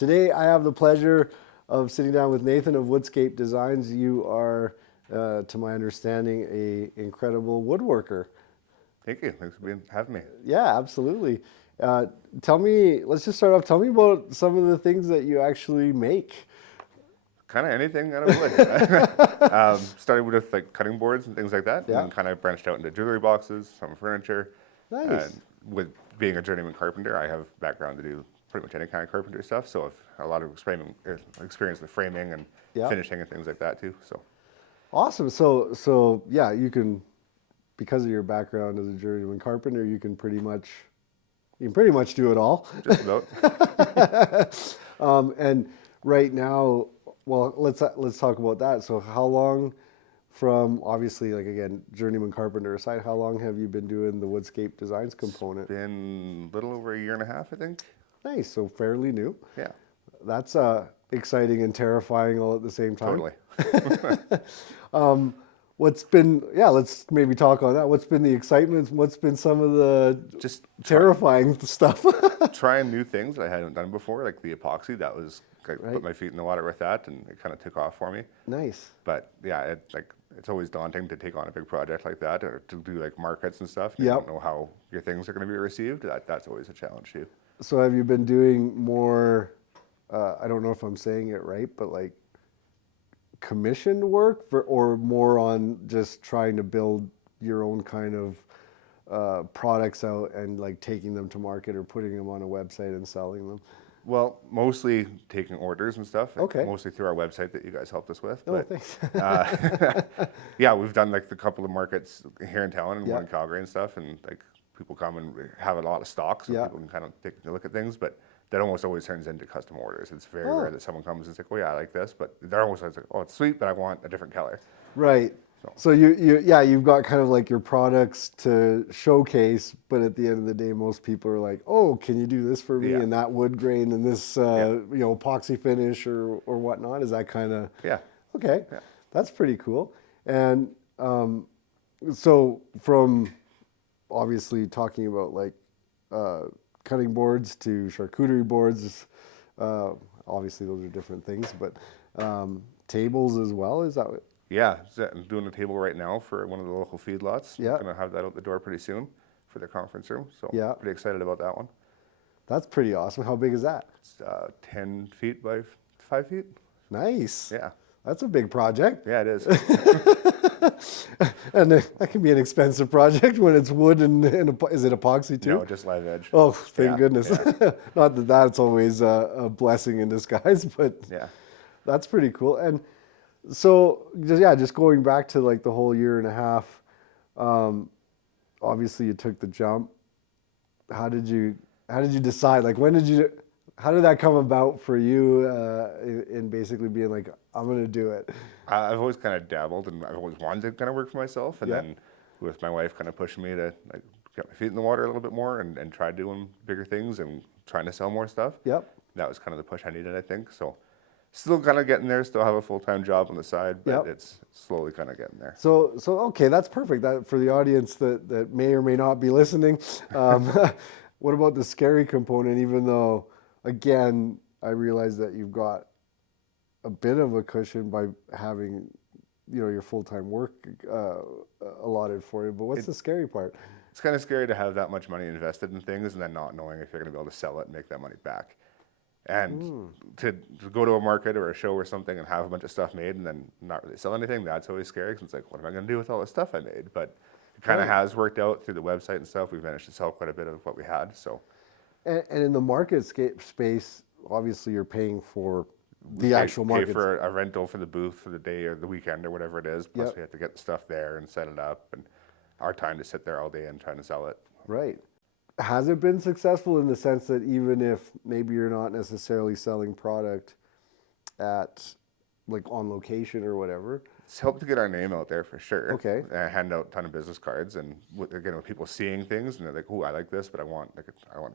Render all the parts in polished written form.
Today I have the pleasure of sitting down with Nathan of Woodscape Designs. You are, to my understanding, a incredible woodworker. Thank you. Thanks for having me. Yeah, absolutely. Let's just start off. Tell me about some of the things that you actually make. Kind of anything out of wood. Started with like cutting boards and things like that, Yeah. and kind of branched out into jewelry boxes, some furniture. Nice. And with being a journeyman carpenter, I have background to do pretty much any kind of carpentry stuff. So I've a lot of experience with framing and Yeah. finishing and things like that too. So Awesome. So yeah, you can, because of your background as a journeyman carpenter, you can pretty much do it all. just about. And right now, well, let's talk about that. So how long, from obviously, like, again, journeyman carpenter aside, how long have you been doing the Woodscape Designs component? Been a little over a year and a half, I think. Nice. So fairly new. Yeah, That's exciting and terrifying all at the same time. totally. Let's maybe talk on that. What's been the excitement? What's been some of the Just terrifying stuff? trying new things that I hadn't done before, like the epoxy. That was I Right. put my feet in the water with that, and it kind of took off for me. Nice. But yeah, it's always daunting to take on a big project like that, or to do like markets and stuff. You Yep. don't know how your things are going to be received. That's always a challenge too. So have you been doing more, I don't know if I'm saying it right, but like commissioned work or more on just trying to build your own kind of products out and like taking them to market or putting them on a website and selling them? Well, mostly taking orders and stuff. Okay. Mostly through our website that you guys helped us with. Oh, But thanks. yeah, we've done like a couple of markets here in town and Yeah. one in Calgary and stuff, and like people come and have a lot of stock, so Yeah. people can kind of take a look at things. But that almost always turns into custom orders. It's very Oh. rare that someone comes and says, "Oh yeah, I like this," but they're almost like, "Oh, it's sweet, but I want a different color." Right. So you've got kind of like your products to showcase, but at the end of the day, most people are like, "Oh, can you do this for me?" Yeah. And that wood grain and this, epoxy finish or whatnot. Is that kind of Yeah. okay? Yeah. That's pretty cool. And so from obviously talking about like cutting boards to charcuterie boards, obviously those are different things, but tables as well. Is that what? Yeah, so I'm doing a table right now for one of the local feedlots. Yeah. Gonna have that out the door pretty soon for the conference room. So Yeah. pretty excited about that one. That's pretty awesome. How big is that? It's 10 feet by 5 feet. Nice. Yeah. That's a big project. Yeah, it is. And that can be an expensive project when it's wood and is it epoxy too? No, just live edge. Oh, thank Yeah, goodness. yeah. Not that that's always a blessing in disguise, but Yeah. that's pretty cool. And so, just going back to like the whole year and a half, obviously you took the jump. How did you decide? Like, how did that come about for you in basically being like, I'm going to do it? I've always kind of dabbled, and I've always wanted to kind of work for myself. And Yeah. then with my wife kind of pushing me to like get my feet in the water a little bit more and try doing bigger things and trying to sell more stuff. Yep. That was kind of the push I needed, I think. So still kind of getting there, still have a full-time job on the side, but Yep. it's slowly kind of getting there. So okay, that's perfect. That for the audience that may or may not be listening. What about the scary component? Even though, again, I realize that you've got a bit of a cushion by having, your full-time work allotted for you. But what's the scary part? It's kind of scary to have that much money invested in things and then not knowing if you're going to be able to sell it and make that money back. And to go to a market or a show or something and have a bunch of stuff made and then not really sell anything, that's always scary because it's like, what am I going to do with all the stuff I made? But it kind of Right. has worked out through the website and stuff. We've managed to sell quite a bit of what we had. So And in the market space, obviously you're paying for the pay- actual market. Pay for a rental for the booth for the day or the weekend or whatever it is. Plus Yep. we have to get the stuff there and set it up and our time to sit there all day and trying to sell it. Right. Has it been successful in the sense that even if maybe you're not necessarily selling product at like on location or whatever? It's helped to get our name out there for sure. Okay. I hand out a ton of business cards, and with people seeing things, and they're like, "Oh, I like this, but I want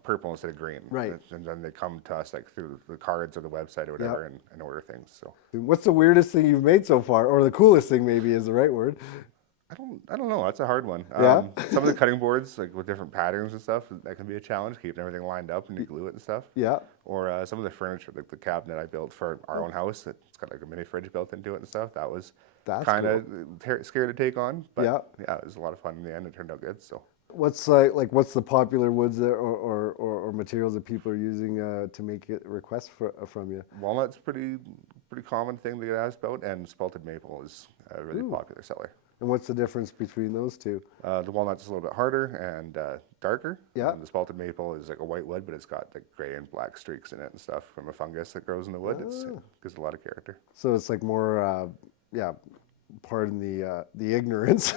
purple instead of green." Right. And then they come to us like through the cards or the website or whatever, and order things. So What's the weirdest thing you've made so far? Or the coolest thing maybe is the right word. I don't know. That's a hard one. Yeah? Some of the cutting boards, like with different patterns and stuff, that can be a challenge, keeping everything lined up and you glue it and stuff. Yeah. Or some of the furniture, like the cabinet I built for our own house, it's got like a mini fridge built into it and stuff. That was That's kind of scary to take on, but Yeah. yeah, it was a lot of fun in the end. It turned out good. So What's what's the popular woods that, or materials that people are using to make it requests from you? walnut's pretty common thing to get asked about, and spalted maple is a really popular seller. And what's the difference between those two? The walnut's a little bit harder and darker. Yeah. And the spalted maple is like a white wood, but it's got like gray and black streaks in it and stuff from a fungus that grows in the wood. It gives a lot of character. So it's like more, pardon the ignorance.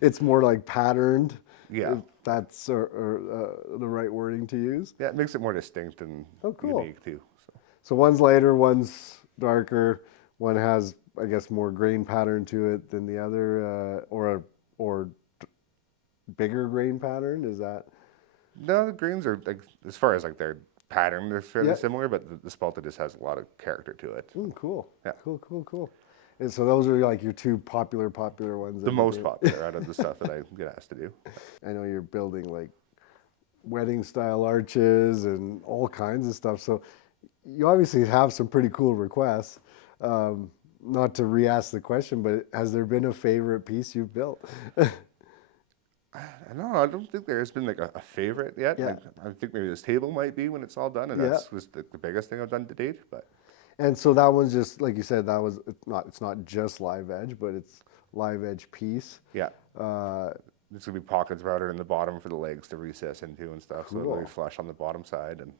It's more like patterned. Yeah. If that's the right wording to use. Yeah, it makes it more distinct and cool. unique too. So. So one's lighter, one's darker. One has, I guess, more grain pattern to it than the other, or bigger grain pattern. Is that? No, the greens are like, as far as like their pattern, they're fairly similar, but the spalted just has a lot of character to it. Cool. Yeah. Cool. And so those are like your two popular ones. The most popular out of the stuff that I get asked to do. I know you're building like wedding style arches and all kinds of stuff. So you obviously have some pretty cool requests. Not to re-ask the question, but has there been a favorite piece you've built? I don't think there's been like a favorite yet. Yeah. Like, I think maybe this table might be when it's all done, and that's just the biggest thing I've done to date. But And so that one's just like you said. It's not just live edge, but it's live edge piece. yeah, there's gonna be pockets routed in the bottom for the legs to recess into and stuff, so it'll be flush on the bottom side. And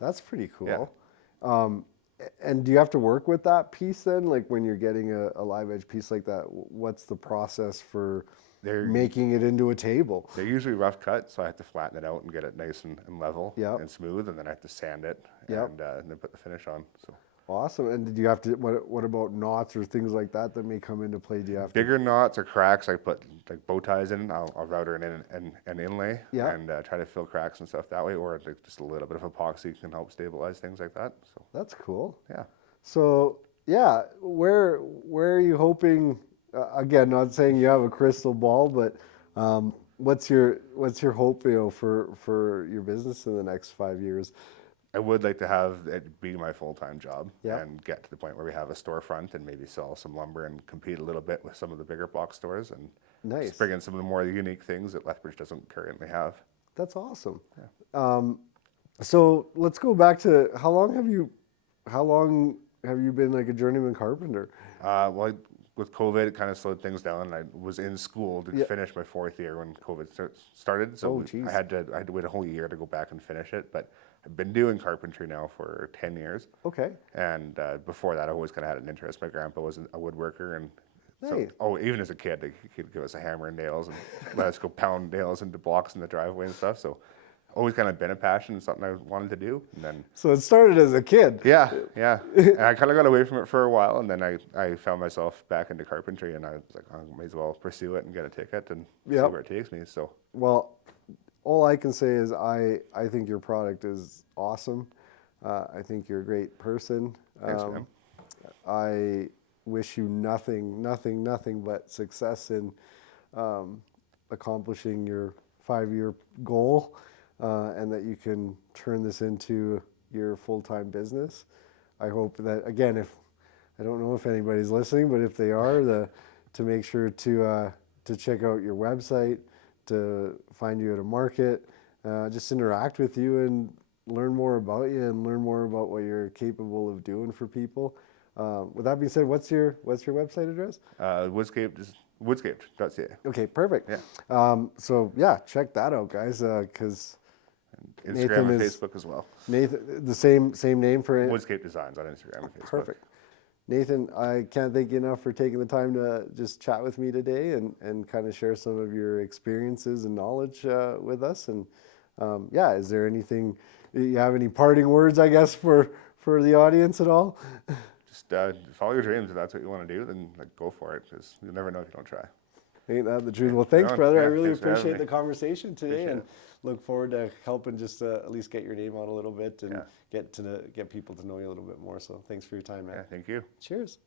That's pretty cool. Yeah. And do you have to work with that piece then? Like when you're getting a live edge piece like that, what's the process for making it into a table? They're usually rough cut, so I have to flatten it out and get it nice and level and smooth, and then I have to sand it and then put the finish on. So. Awesome. And did you have to? What about knots or things like that may come into play? Do you have bigger knots or cracks? I put like bow ties in. I'll router it in an inlay and try to fill cracks and stuff that way, or like just a little bit of epoxy can help stabilize things like that. So that's cool. Yeah. So yeah, where are you hoping? Again, not saying you have a crystal ball, but what's your hope for your business in the next 5 years? I would like to have it be my full-time job and get to the point where we have a storefront and maybe sell some lumber and compete a little bit with some of the bigger box stores and just bring in some of the more unique things that Lethbridge doesn't currently have. That's awesome. Yeah. So let's go back to how long have you been like a journeyman carpenter? With COVID, it kind of slowed things down. And I was in school to finish my 4th year when COVID started, so I had to wait a whole year to go back and finish it. But I've been doing carpentry now for 10 years. Okay. And before that, I always kind of had an interest. My grandpa was a woodworker, and Hey. so, even as a kid, he'd give us a hammer and nails and let us go pound nails into blocks in the driveway and stuff. So always kind of been a passion and something I wanted to do. And then so it started as a kid. Yeah. And I kind of got away from it for a while, and then I found myself back into carpentry, and I was like, I might as well pursue it and get a ticket and see where it takes me. So well, all I can say is I think your product is awesome. I think you're a great person. Thanks, man. I wish you nothing but success in accomplishing your 5-year goal, and that you can turn this into your full-time business. I hope that, again, if I don't know if anybody's listening, but if they are, to make sure to check out your website, to find you at a market, just interact with you and learn more about you and learn more about what you're capable of doing for people. With that being said, what's your website address? Woodscaped.ca. Okay, perfect. Yeah. So yeah, check that out, guys, because Instagram and Facebook as well. Nathan, the same name for Woodscape Designs on Instagram and Facebook. Perfect. Nathan, I can't thank you enough for taking the time to just chat with me today and kind of share some of your experiences and knowledge with us. And is there anything, you have any parting words, I guess, for the audience at all? Just follow your dreams. If that's what you want to do, then go for it, because you'll never know if you don't try. Ain't that the truth? Well, thanks, brother. I really appreciate the me. conversation today, and look forward to helping just at least get your name out a little bit and get people to know you a little bit more. So thanks for your time, man. Yeah, thank you. Cheers.